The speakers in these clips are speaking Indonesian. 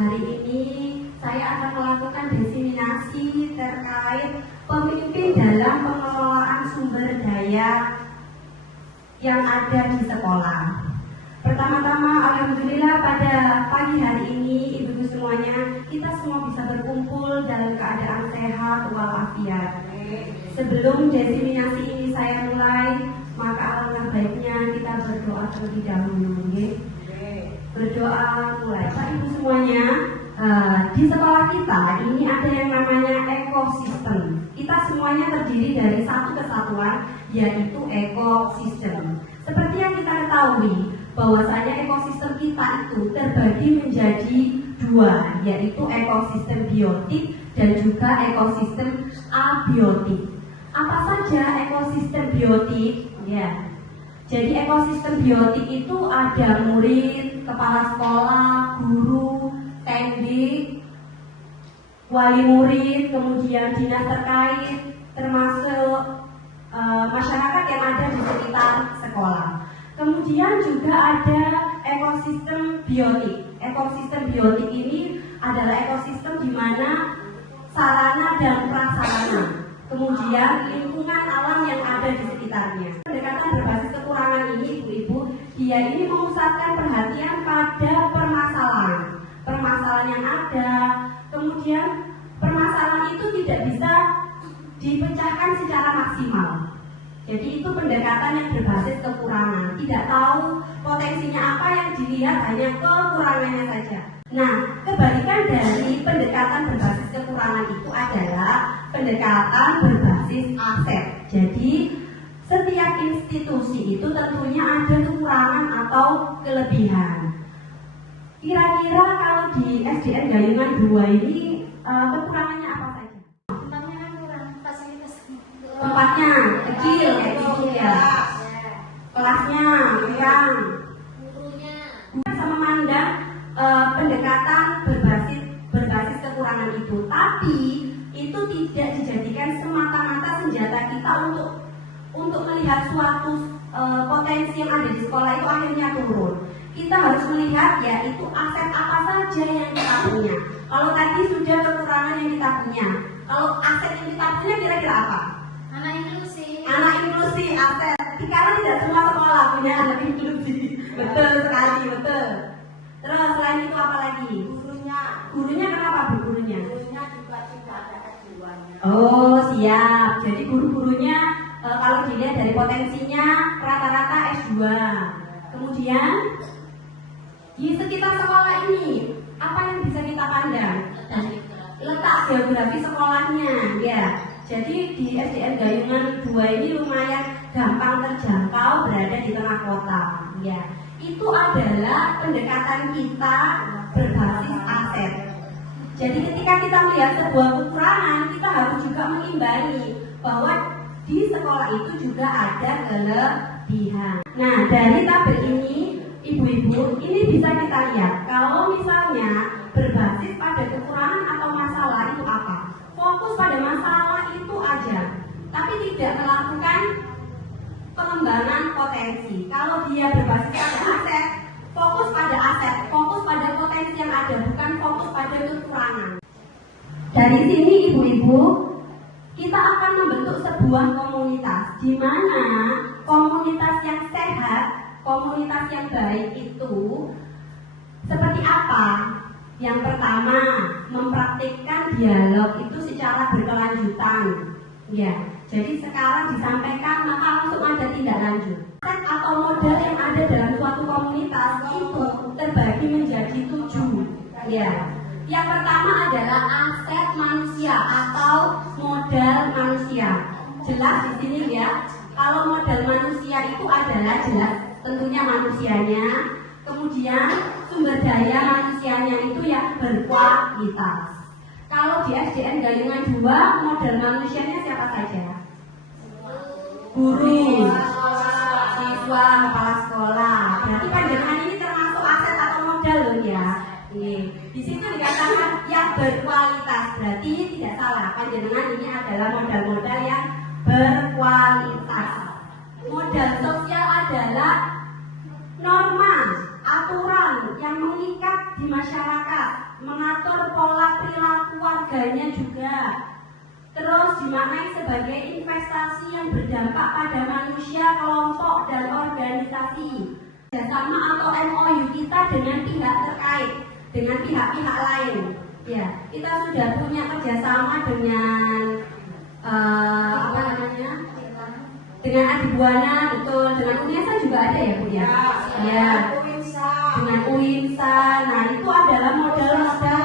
Hari ini saya akan melakukan diseminasi terkait pemimpin dalam pengelolaan sumber daya yang ada di sekolah. Pertama-tama, alhamdulillah pada pagi hari ini ibu-ibu semuanya, kita semua bisa berkumpul dalam keadaan sehat walafiat. Sebelum diseminasi ini saya mulai, maka alangkah baiknya kita berdoa terlebih dahulu. Berdoa mulai. Bapak Ibu semuanya, di sekolah kita ini ada yang namanya ekosistem. Kita semuanya terdiri dari satu kesatuan, yaitu ekosistem. Seperti yang kita ketahui, bahwasanya ekosistem kita itu terbagi menjadi dua, yaitu ekosistem biotik dan juga ekosistem abiotik. Apa saja ekosistem biotik? Ya, jadi ekosistem biotik itu ada murid, kepala sekolah, guru, tendik, wali murid, kemudian dinas terkait, termasuk masyarakat yang ada di sekitar sekolah. Kemudian juga ada ekosistem biotik. Ekosistem biotik ini adalah ekosistem di mana sarana dan prasarana, kemudian lingkungan alam yang ada di sekitarnya. Pendekatan berbasis kekurangan ini, ibu-ibu, dia ini memusatkan perhatian pada permasalahan yang ada. Kemudian permasalahan itu tidak bisa dipecahkan secara maksimal. Jadi itu pendekatan yang berbasis kekurangan. Tidak tahu potensinya apa, yang dilihat hanya kekurangannya saja. Nah, kebalikan dari pendekatan berbasis kekurangan itu adalah pendekatan berbasis aset. Jadi setiap institusi itu tentunya ada kekurangan atau kelebihan. Kira-kira kalau di SDN Gayungan 2 ini kekurangannya apa saja? Tempatnya kan kurang, fasilitas Tempatnya kecil ya. Kelasnya kurang. gurunya. Sama memandang pendekatan berbasis kekurangan itu, tapi itu tidak dijadikan semata-mata senjata kita untuk melihat suatu potensi yang ada di sekolah itu akhirnya turun. Kita harus melihat yaitu aset apa saja yang kita punya. Kalau tadi sudah kekurangan yang kita punya, kalau aset yang kita punya kira-kira apa? Anak inklusi. Anak inklusi, aset. Karena tidak semua sekolah punya anak inklusi. Betul sekali, betul. Terus selain itu apa lagi? Gurunya kenapa bu gurunya? Gurunya juga tidak ada kejiwaannya. Oh siap. Jadi guru-gurunya kalau dilihat dari potensinya rata-rata S2. Kemudian di sekitar sekolah ini apa yang bisa kita pandang? Letak geografi sekolahnya, ya. Jadi di SDN Gayungan 2 ini lumayan gampang terjangkau, berada di tengah kota, ya. Itu adalah pendekatan kita berbasis aset. Jadi ketika kita melihat sebuah kekurangan, kita harus juga mengimbangi bahwa di sekolah itu juga ada kelebihan. Nah, dari tabel ini, ibu-ibu, ini bisa kita lihat kalau misalnya berbasis pada kekurangan atau masalah itu apa? Fokus pada masalah itu aja, tapi tidak melakukan pengembangan potensi. Kalau dia berbasis pada aset, fokus pada aset, fokus pada potensi yang ada, bukan fokus pada kekurangan. Dari sini ibu-ibu, kita akan membentuk sebuah komunitas, di mana komunitas yang sehat, komunitas yang baik itu seperti apa? Yang pertama, mempraktikkan dialog itu secara berkelanjutan. Ya, jadi sekarang disampaikan maka langsung ada tindak lanjut. Aset atau modal yang ada dalam suatu komunitas itu terbagi menjadi 7. Ya, yang pertama adalah aset manusia atau modal manusia. Jelas di sini ya. Kalau modal manusia itu adalah jelas tentunya manusianya. Kemudian sumber daya manusianya itu yang berkualitas. Kalau di SDN Gayungan 2 modal manusianya siapa saja? Guru, siswa, kepala sekolah. Berarti panjenengan ini termasuk aset atau modal loh ya. Di situ dikatakan yang berkualitas. Berarti tidak salah. Panjenengan ini adalah modal-modal yang berkualitas. Modal sosial adalah norma atau aturan yang mengikat di masyarakat, mengatur pola perilaku warganya juga. Terus dimaknai sebagai investasi yang berdampak pada manusia, kelompok, dan organisasi. Kerjasama atau MOU kita dengan pihak terkait, dengan pihak-pihak lain. Ya, kita sudah punya kerjasama dengan apa namanya? Dengan Adibuana, betul. Dengan UNESA juga ada ya, Bu ya? Ya. Dengan UINSA. Nah, itu adalah modal-modal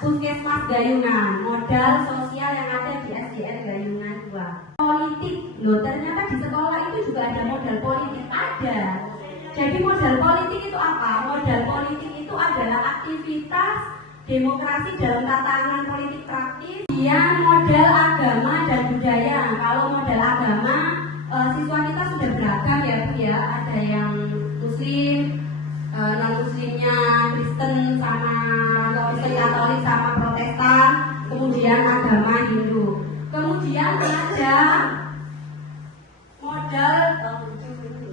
Puskesmas Gayungan, modal sosial yang ada di SDN Gayungan 2. Politik, loh ternyata di sekolah itu juga ada modal politik, ada. Jadi modal politik itu apa? Modal politik itu adalah aktivitas demokrasi dalam tatanan politik praktis. Kemudian modal agama dan budaya. Kalau modal agama, siswa kita sudah beragam ya Bu ya. Ada yang Muslim, non-Muslimnya Kristen sama Kristen Katolik sama Protestan, kemudian agama Hindu. Kemudian ada modal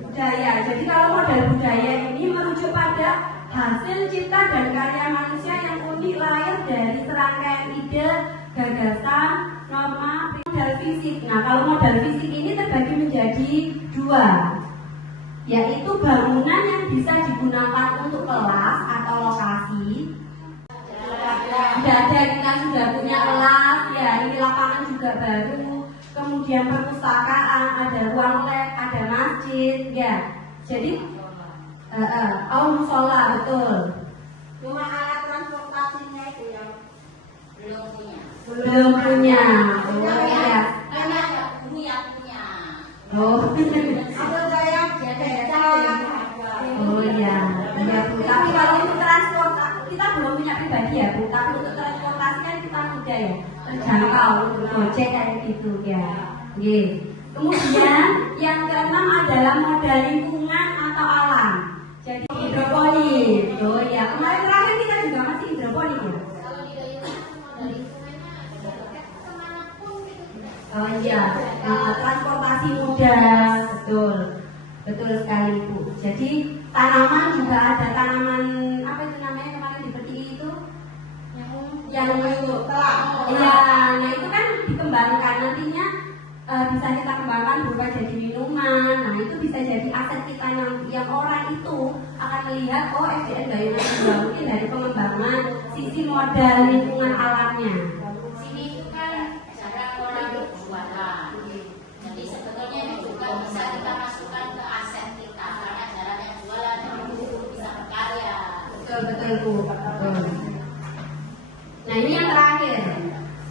budaya. Jadi kalau modal budaya ini merujuk pada hasil cipta dan karya manusia yang unik lahir dari serangkaian ide, gagasan, norma, modal fisik. Nah, kalau modal fisik ini terbagi menjadi dua, yaitu bangunan yang bisa digunakan untuk kelas atau lokasi. Sudah ada, kita sudah punya kelas, ya ini lapangan juga baru. Kemudian perpustakaan, ada ruang lab, ada masjid, ya. Jadi, musola, betul. Cuma alat transportasinya itu yang belum punya. Belum punya. Oh, ya. Karena punya. Oh, Ada saya oh ya, ya Bu. Tapi kalau untuk transportasi kita belum punya pribadi ya Bu. Tapi untuk transportasi kan kita mudah ya, terjangkau untuk Gojek kayak gitu ya. Oke. Kemudian yang keenam adalah modal lingkungan atau alam. Jadi hidroponik. Oh ya, kemarin terakhir kita juga masih hidroponik ya. kalau di Gayungan modal lingkungannya ada kemanapun gitu. Oh iya, transportasi mudah, betul sekali Bu. Jadi tanaman juga ada tanaman apa itu namanya kemarin di Peti itu yang itu, iya, nah itu kan dikembangkan nantinya bisa kita kembangkan berubah jadi minuman. Nah itu bisa jadi aset kita yang orang itu akan melihat oh SDN Gayungan juga mungkin dari pengembangan sisi modal lingkungan alamnya. Sini itu kan jarang orang berjualan. Jadi sebetulnya itu juga bisa kita masukkan ke aset kita karena jarang yang jualan yang bisa berkarya. Betul Bu. Betul. Nah ini yang terakhir.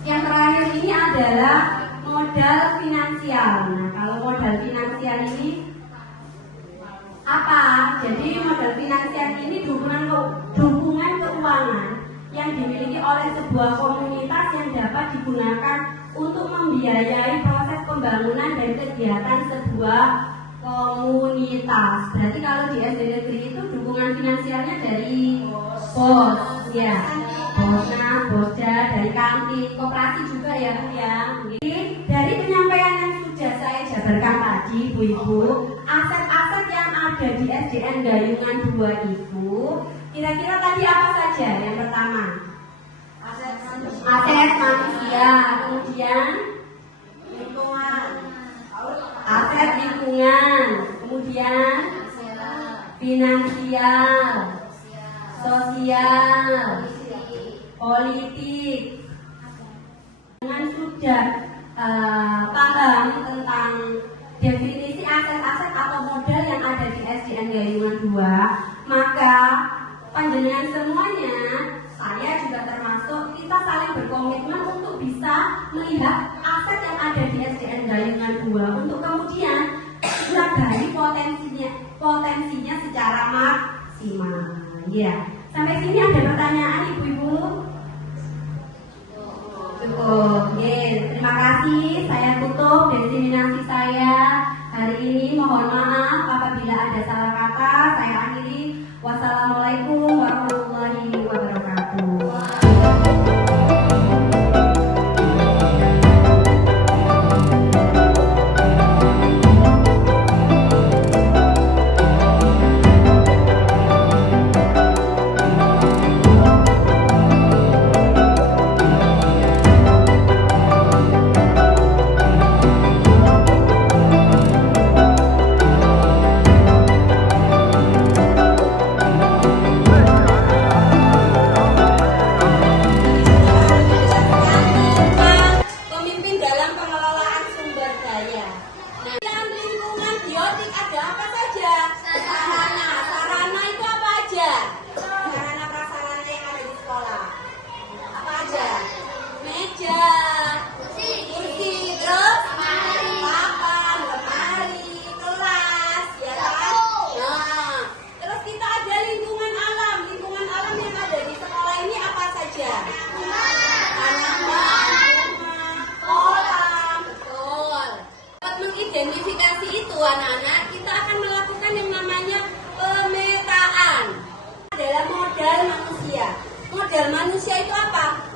Yang terakhir ini adalah modal finansial. Nah kalau modal finansial ini apa? Jadi modal finansial ini dukungan keuangan yang dimiliki oleh sebuah komunitas yang dapat digunakan untuk membiayai proses pembangunan dan kegiatan sebuah komunitas. Berarti kalau di SD negeri itu dukungan finansialnya dari BOS, ya, BOSNA, BOSDA, dari kantin, koperasi juga ya Bu ya. Jadi dari penyampaian yang sudah saya jabarkan tadi Bu Ibu, aset-aset yang ada di SDN Gayungan 2 itu kira-kira tadi apa saja? Yang pertama aset manusia, kemudian Lingkungan, aset lingkungan, kemudian finansial, sosial, politik. Dengan sudah paham tentang definisi aset-aset atau modal yang ada di SDN Gayungan 2, maka panjenengan semuanya, saya juga termasuk, kita saling berkomitmen untuk bisa melihat aset yang ada di SDN Gayungan 2 untuk kemudian kita gali potensinya secara maksimal. Ya, sampai sini ada pertanyaan Ibu-ibu? Cukup. Terima kasih. Saya tutup diseminasi saya hari ini. Mohon maaf apabila ada salah kata. Saya akhiri. Wassalamualaikum warahmatullahi wabarakatuh.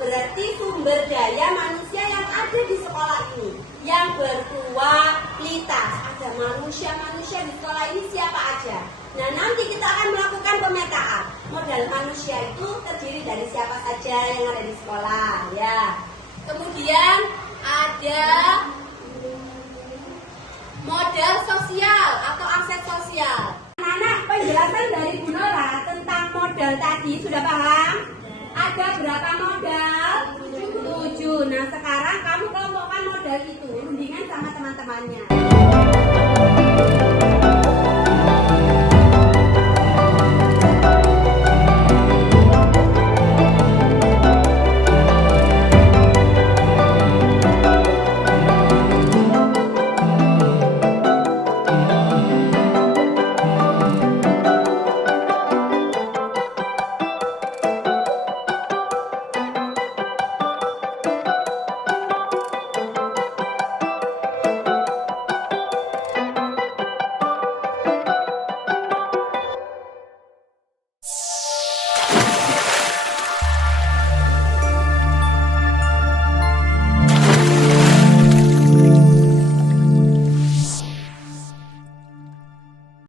berarti sumber daya manusia yang ada di sekolah ini yang berkualitas. Ada manusia-manusia di sekolah ini siapa aja. Nah, nanti kita akan melakukan pemetaan. Modal manusia itu terdiri dari siapa saja yang ada di sekolah, ya. Kemudian ada modal sosial atau aset sosial. Anak-anak, penjelasan dari Bu Nora tentang modal tadi sudah paham? Ada berapa modal? 7. Nah, sekarang kamu kelompokkan modal itu rundingan sama teman-temannya.